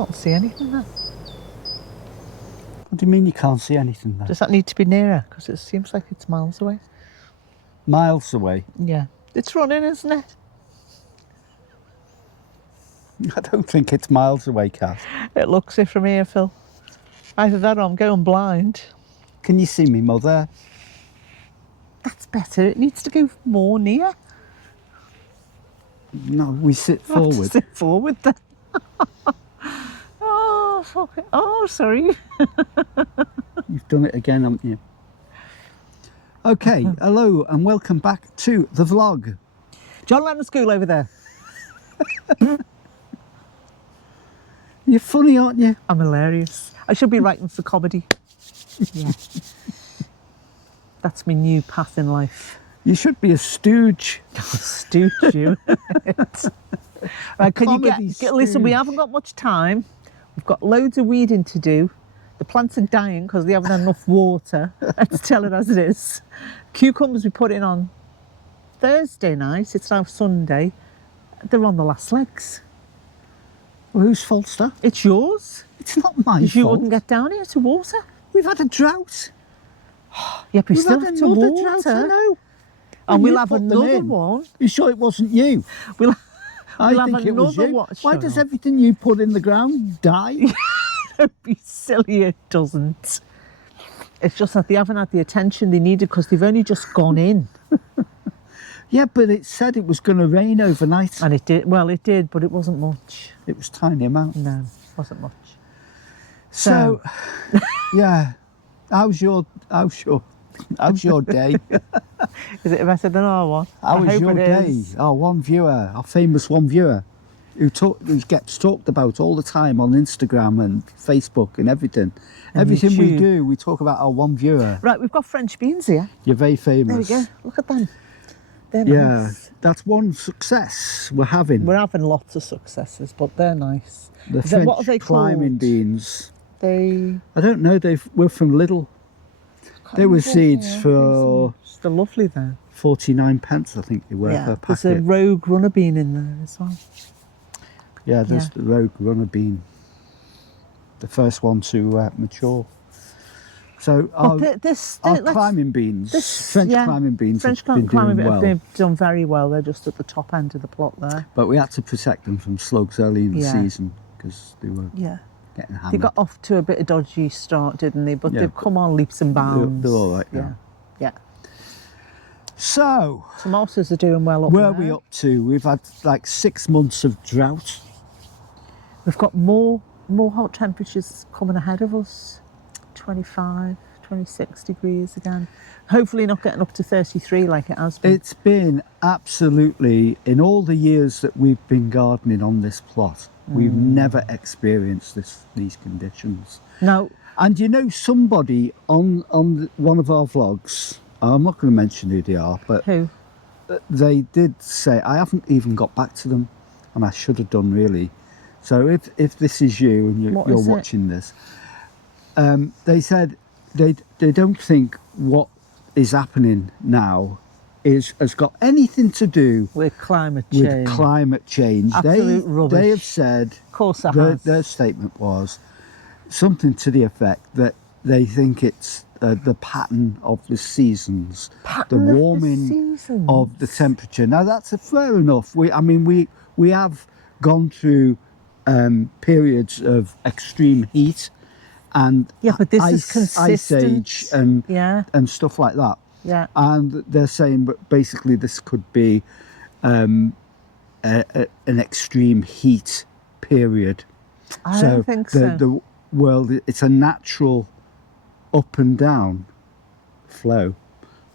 can't see anything there. What do you mean you can't see anything there? Does that need to be nearer? Because it seems like it's miles away. Miles away? Yeah. It's running, isn't it? I don't think it's miles away, Cath. It looks it from here, Phil. Either that or I'm going blind. Can you see me, Mother? That's better. It needs to go more near. No, we sit forward. Sit forward then. Oh, fuck it. Oh, sorry. You've done it again, haven't you? Okay, hello and welcome back to the vlog. John Lennon School over there. You're funny, aren't you? I'm hilarious. I should be writing for comedy. Yeah. That's my new path in life. You should be a stooge. Stooge you. Right, can you get listen, we haven't got much time. We've got loads of weeding to do. The plants are dying because they haven't had enough water. Let's tell it as it is. Cucumbers we put in on Thursday night. It's now Sunday. They're on the last legs. Well, whose fault's that? It's yours. It's not my fault. You wouldn't get down here to water. We've had a drought. Yeah, but we still have to water. Drought, I know. And we'll have another one. You sure it wasn't you? We'll I have think it was another you. one. Why does everything you put in the ground die? Don't be silly, it doesn't. It's just that they haven't had the attention they needed because they've only just gone in. Yeah, but it said it was going to rain overnight. And it did. Well, it did, but it wasn't much. It was tiny amount. No, it wasn't much. So yeah, how's your day? Is it better than our one? How was your day? Our one viewer, our famous one viewer, who gets talked about all the time on Instagram and Facebook and everything. And everything we do, we talk about our one viewer. Right, we've got French beans here. You're very famous. There we go. Look at them. They're yeah, nice. That's one success we're having. We're having lots of successes, but they're nice. The French what are they climbing called? Beans. I don't know. We're from Lidl. They were seeds for. They're lovely though. 49 pence, I think they were per packet. There's a rogue runner bean in there as well. Yeah, there's the rogue runner bean. The first one to mature. So our climbing beans, French climbing beans, French have been climbing doing well. They've done very well. They're just at the top end of the plot there. But we had to protect them from slugs early in the season because they were getting hammered. They got off to a bit of dodgy start, didn't they? But they've come on leaps and bounds. They're all right now. Yeah. So tomatoes are doing well up where there. are we up to? We've had like 6 months of drought. We've got more hot temperatures coming ahead of us. 25, 26 degrees again. Hopefully not getting up to 33 like it has been. It's been absolutely, in all the years that we've been gardening on this plot, we've never experienced these conditions. No. And you know, somebody on one of our vlogs, I'm not going to mention who they are, but who? They did say, I haven't even got back to them, and I should have done really. So if this is you and you're watching this, they said they don't think what is happening now has got anything to do with climate change. Absolute rubbish. They have said, of course their statement was something to the effect that they think it's the pattern of the seasons, the warming of the temperature. Now that's fair enough. We have gone through periods of extreme heat and but this is consistent. Ice age and stuff like that. Yeah. And they're saying that basically this could be an extreme heat period. I don't think so. The world, it's a natural up and down flow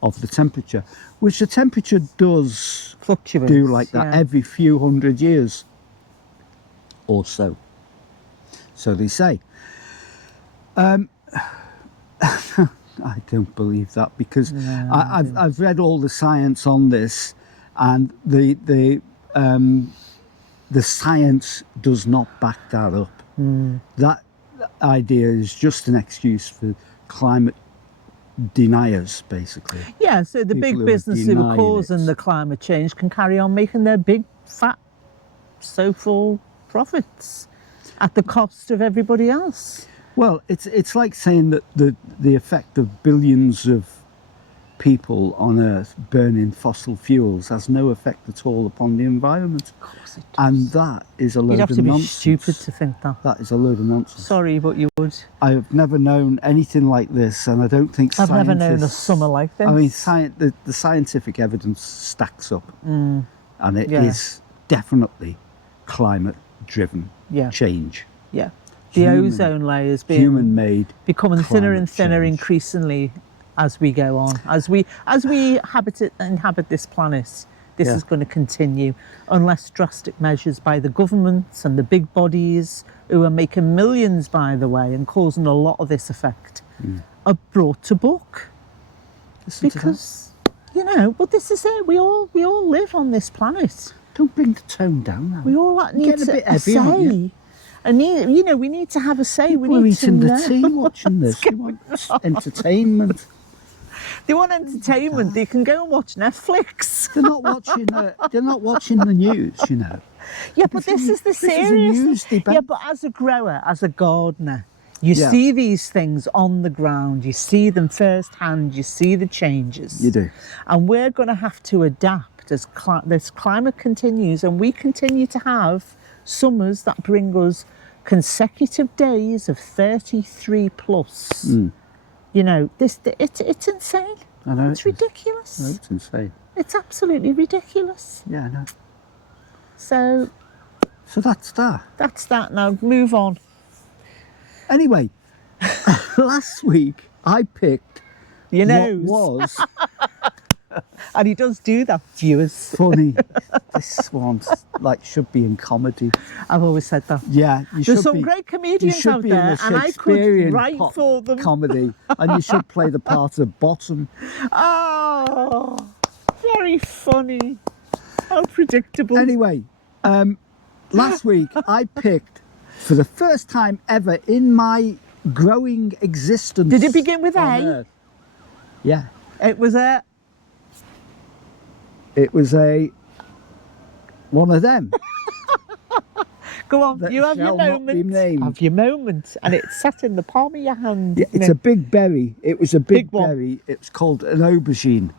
of the temperature, which the temperature does fluctuate, do like that every few hundred years or so. So they say. I don't believe that because I've read all the science on this, and the science does not back that up. That idea is just an excuse for climate deniers, basically. Yeah, so the big businesses who are causing the climate change can carry on making their big, fat, so-called profits. At the cost of everybody else. Well, it's like saying that the effect of billions of people on Earth burning fossil fuels has no effect at all upon the environment. Of course it does. And that is a load of nonsense. You'd have to be stupid to think that. That is a load of nonsense. Sorry, but you would. I have never known anything like this, and I don't think I've never known a summer like this. I mean, the scientific evidence stacks up, and it is definitely climate-driven change. Yeah. The ozone layer is being human-made, becoming thinner and thinner change. Increasingly as we go on. As we inhabit this planet, this is going to continue unless drastic measures by the governments and the big bodies who are making millions, by the way, and causing a lot of this effect are brought to book. Because, you know, but this is it. We all live on this planet. Don't bring the tone down now. We all need a say. And we need to have a say. People are eating the tea watching this. They want entertainment. They want entertainment. They can go and watch Netflix. They're not watching. They're not watching the news, you know. Yeah, but this is the seriousness. Yeah, but as a grower, as a gardener, you see these things on the ground. You see them firsthand. You see the changes. You do. And we're going to have to adapt as this climate continues, and we continue to have summers that bring us consecutive days of 33 plus. You know, it's insane. I know. It's ridiculous. No, it's insane. It's absolutely ridiculous. Yeah, I know. So that's that. That's that. Now move on. Anyway, last week I picked your nose. What was and he does do that, viewers. Funny. This one should be in comedy. I've always said that. Yeah, there's some great comedians out there, and I could write for them. Comedy, and you should play the part of Bottom. Oh, very funny. How predictable. Anyway, last week I picked, for the first time ever in my growing existence. Did it begin with A? Earth, yeah. It was one of them. Go on, you have your moment. Have your moment, and it's sat in the palm of your hand. Yeah, it's a big berry. It was a big berry. It's called an aubergine.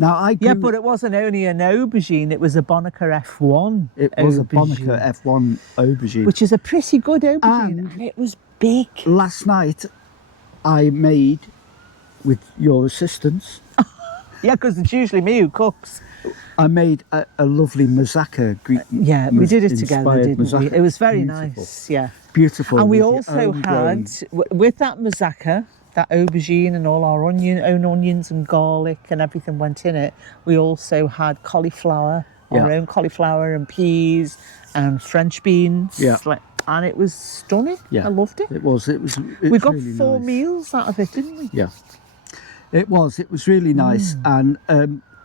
Now but it wasn't only an aubergine. It was a Bonica F1. It was a Bonica F1 aubergine, which is a pretty good aubergine, and it was big. Last night, I made, with your assistance. Yeah, because it's usually me who cooks. I made a lovely moussaka. Yeah, we did it together, didn't we? It was very nice, yeah. Beautiful. And we also had, with that moussaka, that aubergine and all our own onions and garlic and everything went in it, we also had cauliflower, our own cauliflower and peas and French beans. Yeah. And it was stunning. Yeah. I loved it. It was. We got really 4 meals out of it, didn't we? Yeah. It was really nice, and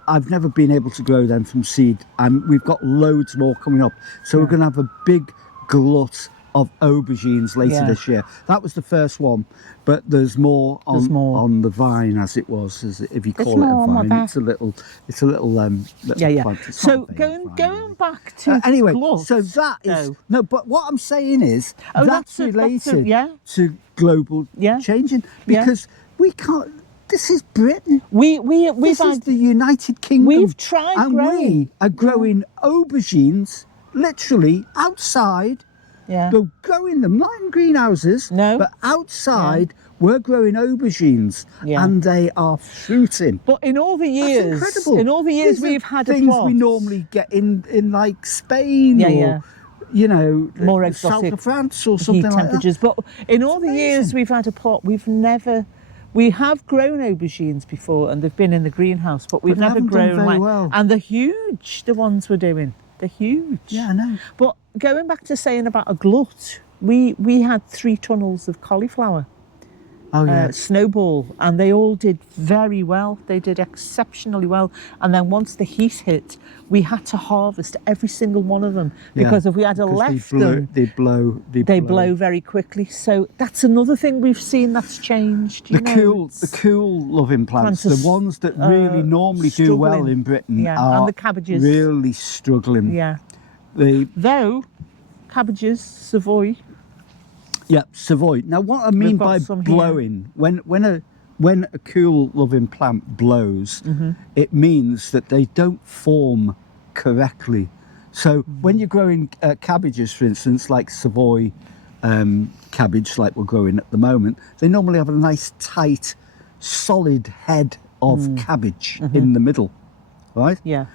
I've never been able to grow them from seed, and we've got loads more coming up. So we're going to have a big glut of aubergines later this year. That was the first one, but there's more on the vine, as it was, if you call it a vine. It's a little plant. It's so going back to anyway, gluts, so that is no. But what I'm saying is that's related to global changing, because we can't. This is Britain. This is the United Kingdom. We've tried and growing. We are growing aubergines literally outside. Yeah. We're growing them, not in greenhouses, but outside. We're growing aubergines, and they are fruiting. But in all the years, we've had things we normally get in like Spain or you know, more exotic south of France or something like temperatures. that. But in all the years we've had a plot, we have grown aubergines before, and they've been in the greenhouse, but we've never grown well. And they're huge, the ones we're doing. They're huge. Yeah, I know. But going back to saying about a glut, we had 3 tunnels of cauliflower. Snowball, and they all did very well. They did exceptionally well. And then once the heat hit, we had to harvest every single one of them, because if we had left them, they blow very quickly. So that's another thing we've seen that's changed. The cool loving plants, the ones that really normally do well in Britain, are and the cabbages really struggling. Yeah. Though cabbages, Savoy, Yeah, Savoy. Now, what I mean by some blowing, when a cool loving plant blows, it means that they don't form correctly. So when you're growing cabbages, for instance, like Savoy cabbage, like we're growing at the moment, they normally have a nice tight, solid head of cabbage in the middle, right? Yeah.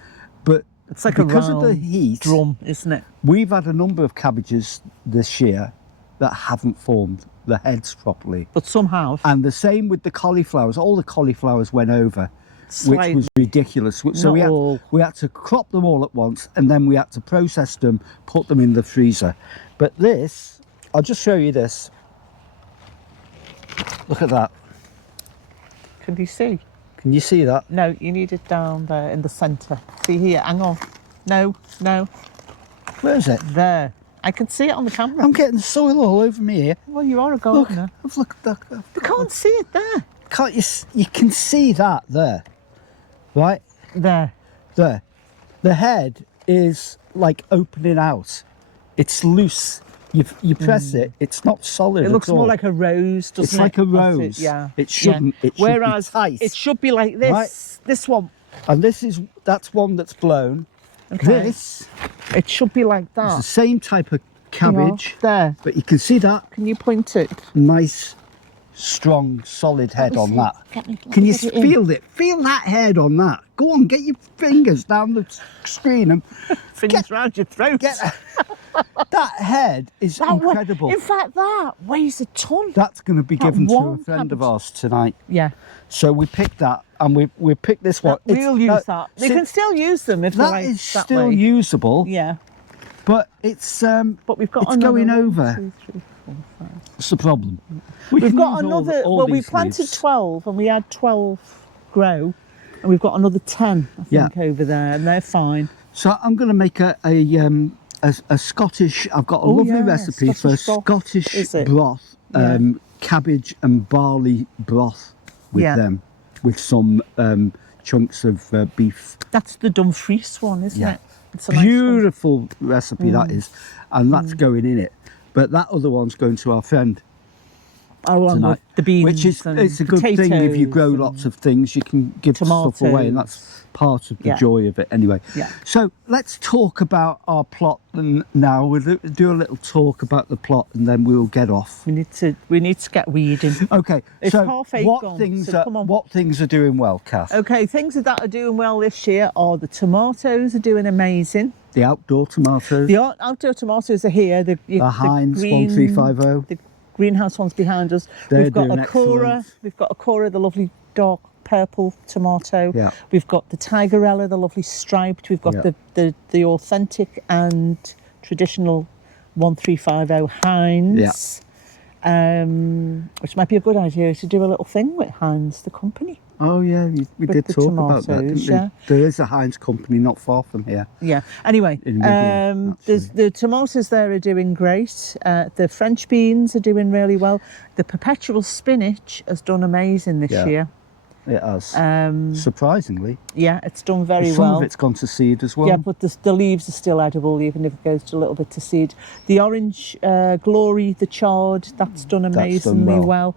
But it's like because a of the heat, drum, isn't it? We've had a number of cabbages this year that haven't formed the heads properly. But some have. And the same with the cauliflowers. All the cauliflowers went over, which was ridiculous. So we had to crop them all at once, and then we had to process them, put them in the freezer. But this, I'll just show you this. Look at that. Can you see? Can you see that? No, you need it down there in the centre. See here, hang on. No. Where is it? There. I can see it on the camera. I'm getting soil all over me here. Well, you are a gardener. Look at that. You can't see it there. Can't you? You can see that there, right? There. There. The head is like opening out. It's loose. You press it. It's not solid. It looks at all. more like a rose, doesn't it? It's like a rose. Yeah. It shouldn't. Yeah. It should Whereas be tight. it should be like this. Right. This one. And that's one that's blown. Okay. This. It should be like that. It's the same type of cabbage. There. But you can see that. Can you point it? Nice, strong, solid head on that. Can you feel it? Feel that head on that. Go on, get your fingers down the screen and fingers round your throat. That head is incredible. In fact, that weighs a ton. That's going to be given to a friend of ours tonight. Yeah. So we picked that, and we picked this one. We'll use that. They can still use them if they like. That is still usable. Yeah. But it's but we've got it's going over. 1, 2, 3, 4, 5. That's the problem. We've got another. Well, we planted 12, and we had 12 grow, and we've got another 10, I think, over there, and they're fine. So I'm going to make a Scottish. I've got a lovely recipe for Scottish broth, cabbage and barley broth with them, with some chunks of beef. That's the Dumfries one, isn't it? It's a beautiful recipe that is, and that's going in it. But that other one's going to our friend tonight. The beans, which is it's a good thing if you grow lots of things, you can give stuff away, and that's part of the joy of it anyway. So let's talk about our plot now. We'll do a little talk about the plot, and then we'll get off. We need to get weeding. Okay. It's so half 8 what gone, things so come on. what things are doing well, Kath? Okay, things that are doing well this year are the tomatoes are doing amazing. The outdoor tomatoes. The outdoor tomatoes are here. The Heinz green, 1350. The greenhouse ones behind us. We've got a Cora. We've got a Cora, the lovely dark purple tomato. Yeah. We've got the Tigerella, the lovely striped. We've got the authentic and traditional 1350 Heinz. Which might be a good idea to do a little thing with Heinz, the company. Oh yeah, we did talk about that, didn't we? There is a Heinz company not far from here. Yeah. Anyway, the tomatoes there are doing great. The French beans are doing really well. The perpetual spinach has done amazing this year. It has. Surprisingly. Yeah, it's done very well. Some of it's gone to seed as well. Yeah, but the leaves are still edible, even if it goes to a little bit to seed. The orange glory, the chard, that's done amazingly well.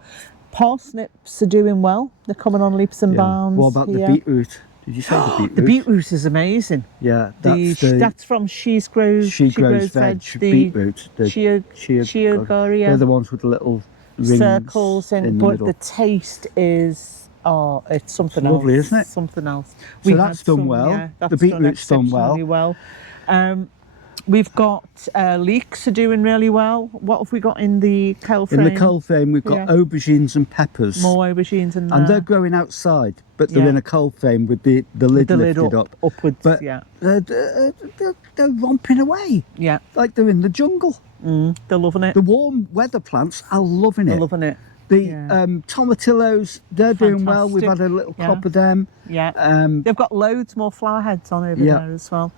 Parsnips are doing well. They're coming on leaps and bounds. What about the beetroot? Did you say the beetroot? The beetroot is amazing. Yeah, that's from She Grows Veg. Beetroot. Chiagoria. They're the ones with the little rings circles in but the taste is it's something lovely, else. Isn't it? Something else. So that's done well. Yeah, the beetroot's done well. We've got leeks are doing really well. What have we got in the cold frame? In the cold frame, we've got aubergines and peppers. More aubergines in there. And they're growing outside, but they're in a cold frame with the lid lifted up. Upwards, but they're romping away. Yeah. Like they're in the jungle. They're loving it. The warm weather plants are loving it. They're loving it. The tomatillos, they're doing well. We've had a little crop of them. Yeah. They've got loads more flower heads on over there as well.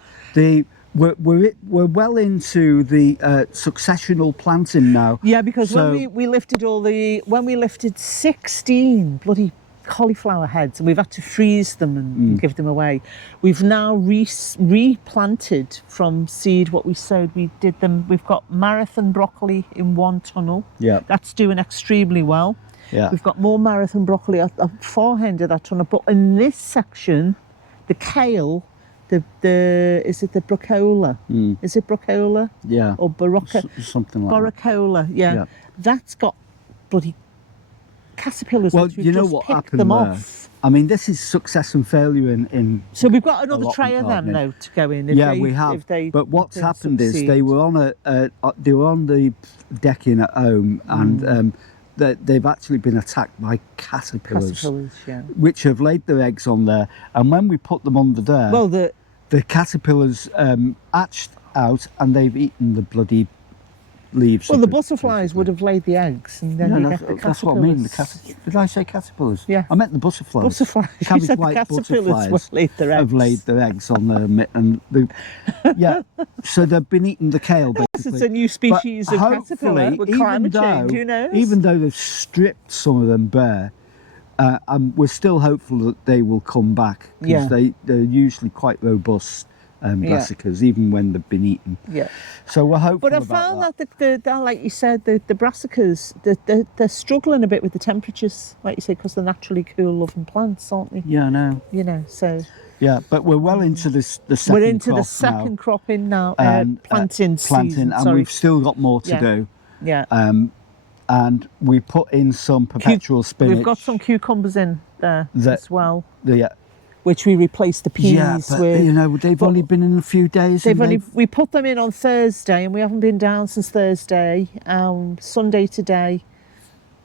We're well into the successional planting now. Yeah, because when we lifted when we lifted 16 bloody cauliflower heads, and we've had to freeze them and give them away. We've now replanted from seed what we sowed. We've got marathon broccoli in one tunnel. Yeah. That's doing extremely well. Yeah. We've got more marathon broccoli at the far end of that tunnel. But in this section, the kale, is it the brocola? Is it brocola? Yeah. Or barocca? Something like Borocola, yeah. That's got bloody caterpillars. Well, which we've you know just what picked happened them there? off. I mean, this is success and failure in So we've got another allotment tray of them gardening. now to go in. We have. But what's happened is they were on they were on the decking at home, and they've actually been attacked by caterpillars, which have laid their eggs on there. And when we put them under there, well, the caterpillars hatched out, and they've eaten the bloody leaves. Well, the butterflies would have laid the eggs, and then you get the caterpillars. That's what I mean. Did I say caterpillars? Yeah. I meant the butterflies. Butterflies. Cabbage You said white the caterpillars butterflies laid their eggs. have laid their eggs on the yeah. So they've been eating the kale, basically. Yes, it's a new species of caterpillar with climate change. Who knows? Even though they've stripped some of them bare, we're still hopeful that they will come back, because they're usually quite robust brassicas, even when they've been eaten. Yeah. So we're hopeful. But I found that like you said, the brassicas, they're struggling a bit with the temperatures, like you say, because they're naturally cool-loving plants, aren't they? Yeah, I know. You know, so. Yeah, but we're well into the second. We're into crop the second now. crop in now, Planting, season, and we've still got more to do. Yeah. And we put in some perpetual spinach. We've got some cucumbers in there as well. Yeah. Which we replaced the peas with. You know, they've only been in a few days. We put them in on Thursday, and we haven't been down since Thursday. Sunday today,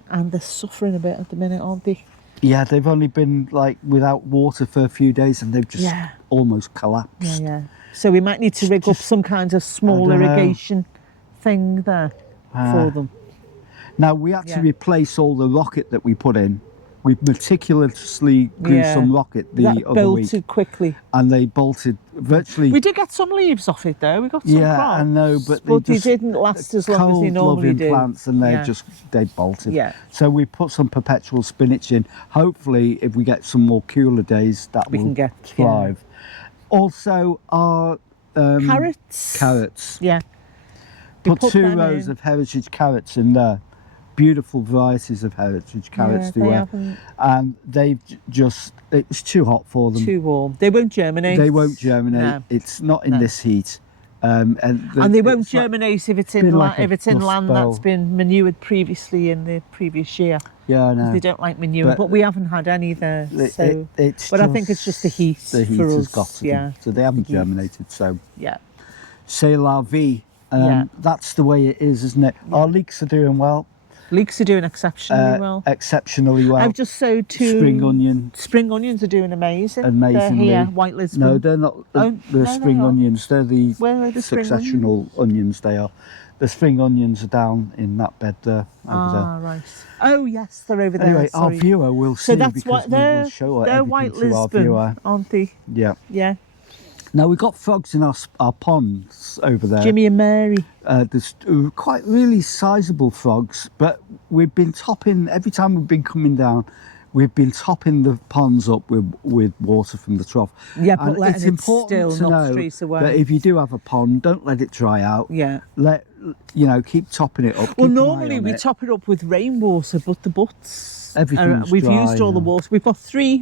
and they're suffering a bit at the minute, aren't they? Yeah, they've only been like without water for a few days, and they've just almost collapsed. Yeah. So we might need to rig up some kind of small irrigation thing there for them. Now we had to replace all the rocket that we put in. We meticulously grew some rocket the other week. Bolted quickly. And they bolted virtually. We did get some leaves off it though. We got some crops. I know, but they didn't last as long as they normally do. Plants, and they bolted. Yeah. So we put some perpetual spinach in. Hopefully, if we get some more cooler days, we will thrive. Also, our carrots. Yeah. Put 2 rows of heritage carrots in there. Beautiful varieties of heritage carrots they were, and they've it's too hot for them. Too warm. They won't germinate. No. It's not in this heat. And they won't germinate if it's in land that's been manured previously in the previous year. Yeah, I know. They don't like manure, but we haven't had any there. But I think it's just the heat. The heat has got to them. So they haven't germinated. So c'est la vie. That's the way it is, isn't it? Our leeks are doing well. Leeks are doing exceptionally well. Exceptionally well. I've just sowed 2 spring onions. Spring onions are doing amazing. Amazingly. They're here, White Lisbon. No, they're not. They're spring onions. They're the successional onions. They are. The spring onions are down in that bed there. Right. Oh yes, they're over there. Anyway, our viewer will see, because we will show they're White Lisbon, our viewer, aren't they? Yeah. Yeah. Now we've got frogs in our ponds over there. Jimmy and Mary. There's quite really sizable frogs, but we've been topping, every time we've been coming down, we've been topping the ponds up with water from the trough. Yeah, but letting it's it important still to not know streets away. that if you do have a pond, don't let it dry out. Yeah. Keep topping it up. Well, normally we top it up with rainwater, but the butts. We've used all the water. We've got three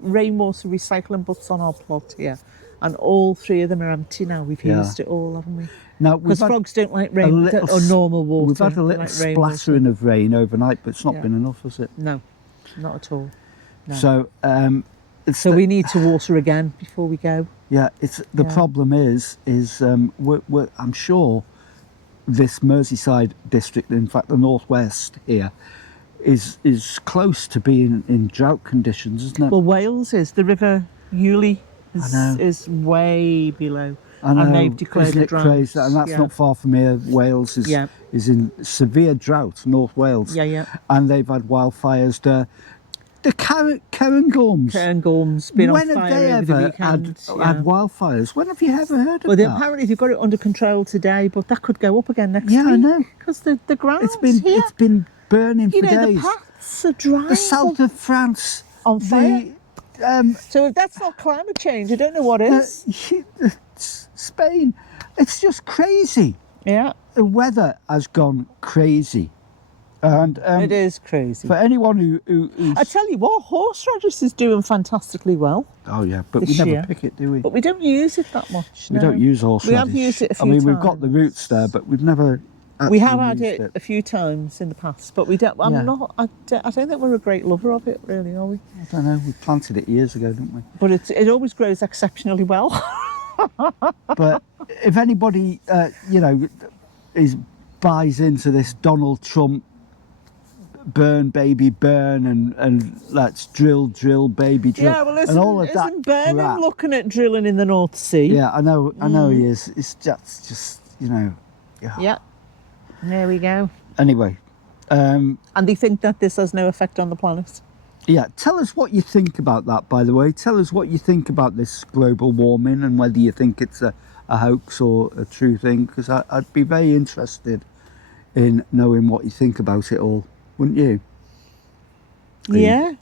rainwater recycling butts on our plot here. And all 3 of them are empty now. We've used it all, haven't we? Now, because frogs don't like rain or normal water. We've had a little splattering of rain overnight, but it's not been enough, has it? No, not at all. No. So, we need to water again before we go. Yeah, the problem is I'm sure this Merseyside district, in fact the northwest here, is close to being in drought conditions, isn't it? Well, Wales is. The River Ely is way below. I know. And they've declared a drought. Crazy? And that's not far from here. Wales is in severe drought, North Wales. Yeah. And they've had wildfires there. The Cairngorms been when on fire have they ever had wildfires? When have you ever heard of that? Well, apparently they've got it under control today, but that could go up again next week. Yeah, I know. Because the ground it's been burning for days. plants are drying. The south of France. On fire. So if that's not climate change, I don't know what is. Spain. It's just crazy. Yeah. The weather has gone crazy. And it is crazy. For anyone who's... I tell you what, horseradish is doing fantastically well. Oh yeah, but we never pick it, do we? But we don't use it that much. We don't use horseradish. We have used it a few times. we've got the roots there, but we've never. We have had it a few times in the past, but we don't. I don't think we're a great lover of it, really, are we? I don't know. We planted it years ago, didn't we? But it always grows exceptionally well. But if anybody, buys into this Donald Trump burn baby burn and let's drill baby drill, yeah, well, and all of isn't that Burnham crap. looking at drilling in the North Sea? Yeah, I know he is. It's just Yeah, there we go. Anyway, and they think that this has no effect on the planet. Yeah, tell us what you think about that, by the way. Tell us what you think about this global warming and whether you think it's a hoax or a true thing, because I'd be very interested in knowing what you think about it all, wouldn't you? Yeah,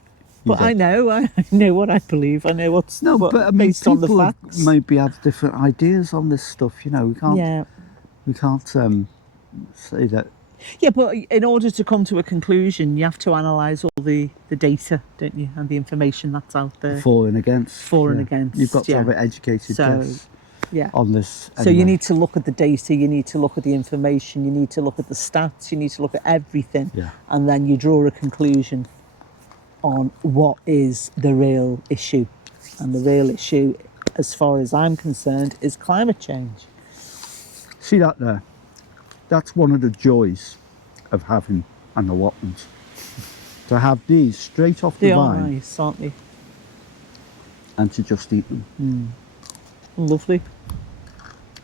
but I know what I believe. I know what's based on the facts. Maybe have different ideas on this stuff. We can't say that. Yeah, but in order to come to a conclusion, you have to analyse all the data, don't you, and the information that's out there. For and against. And against. You've got to have an educated guess on this. Anyway. So you need to look at the data, you need to look at the information, you need to look at the stats, you need to look at everything, and then you draw a conclusion on what is the real issue. And the real issue, as far as I'm concerned, is climate change. See that there? That's one of the joys of having an allotment. To have these straight off the vine. They are nice, aren't they? And to just eat them. Lovely.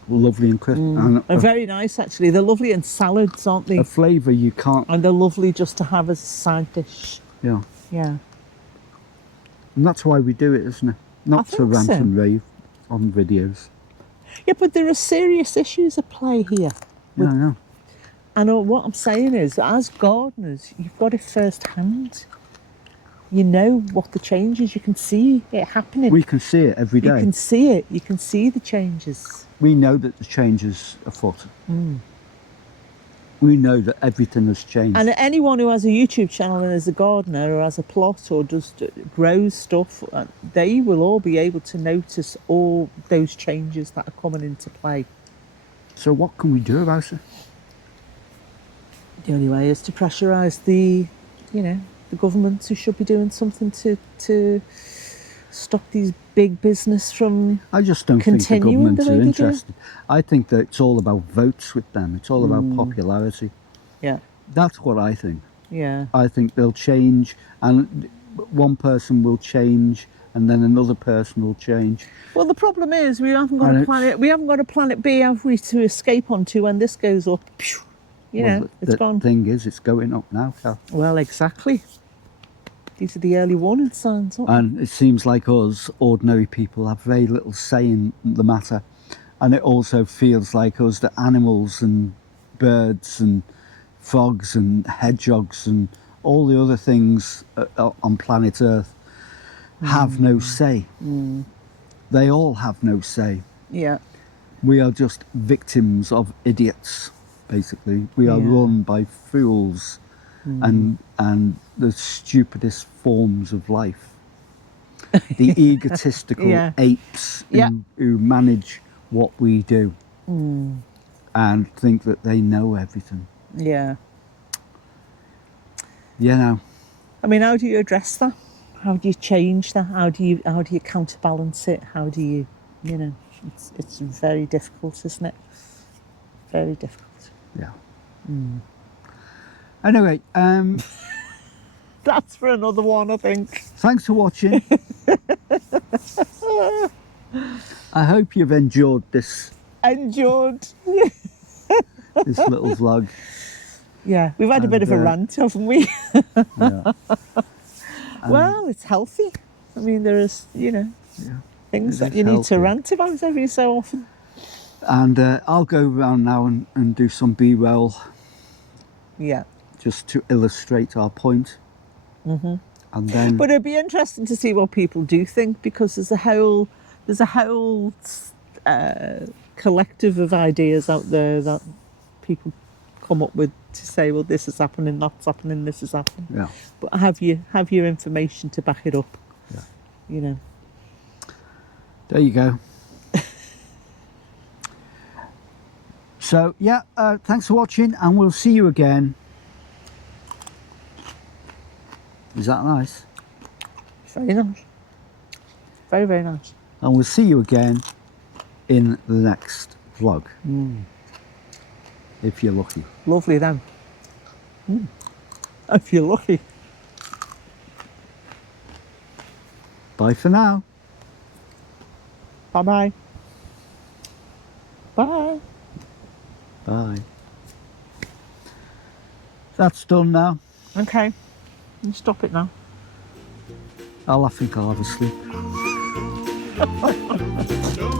Lovely and crisp. And they're very nice, actually. They're lovely in salads, aren't they? A flavour you can't... And they're lovely just to have as a side dish. Yeah. Yeah. And that's why we do it, isn't it? Not to rant and rave on videos. Yeah, but there are serious issues at play here. Yeah, I know. And what I'm saying is, as gardeners, you've got it firsthand. You know what the changes, you can see it happening. We can see it every day. You can see it, you can see the changes. We know that the changes are afoot. We know that everything has changed. And anyone who has a YouTube channel and is a gardener or has a plot or just grows stuff, they will all be able to notice all those changes that are coming into play. So what can we do about it? The only way is to pressurise the governments who should be doing something to stop these big business from I just don't think the governments are interested. I think that it's all about votes with them. It's all about popularity. Yeah. That's what I think. Yeah. I think they'll change, and one person will change, and then another person will change. Well, the problem is we haven't got a planet. We haven't got a planet B, have we, to escape onto when this goes up? It's gone. The thing is, it's going up now, Kath. Well, exactly. These are the early warning signs, aren't And it seems like us, ordinary people, have very little say in the matter. And it also feels like us, the animals and birds and frogs and hedgehogs and all the other things on planet Earth have no say. They all have no say. Yeah. We are just victims of idiots, basically. We are run by fools and the stupidest forms of life. The egotistical apes who manage what we do and think that they know everything. Yeah. I mean, how do you address that? How do you change that? How do you counterbalance it? How do you, it's very difficult, isn't it? Very difficult. Yeah. Anyway, that's for another one, I think. Thanks for watching. I hope you've enjoyed this. This little vlog. Yeah, we've had a bit of a rant, haven't we? Well, it's healthy. I mean, there is, things that you need to rant about every so often. And I'll go around now and do some B-roll. Yeah. Just to illustrate our point. And then, But it'd be interesting to see what people do think, because there's a whole collective of ideas out there that people come up with to say, well, this is happening, that's happening, this is happening. yeah, But have your information to back it up. Yeah. You know. there you go. So yeah, thanks for watching, and we'll see you again. Is that nice? Very nice. Very, very nice. And we'll see you again in the next vlog. If you're lucky. Lovely then. If you're lucky. Bye for now. Bye-bye. Bye. Bye. That's done now. Okay. You stop it now. I think I'll have a sleep.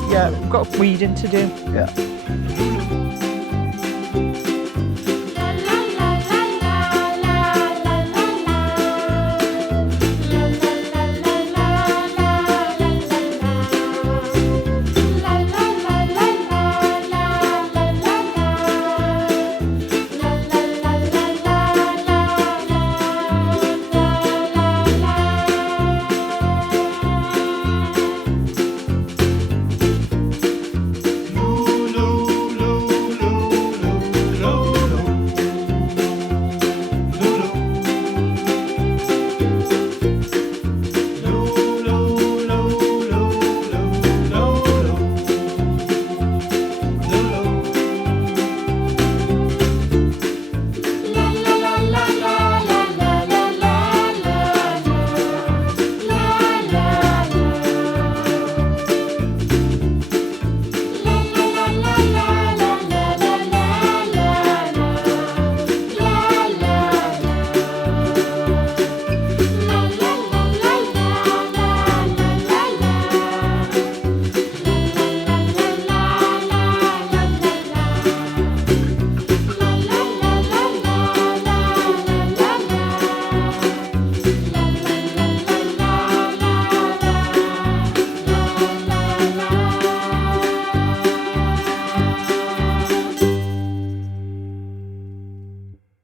Yeah, we've got weeding to do. Yeah.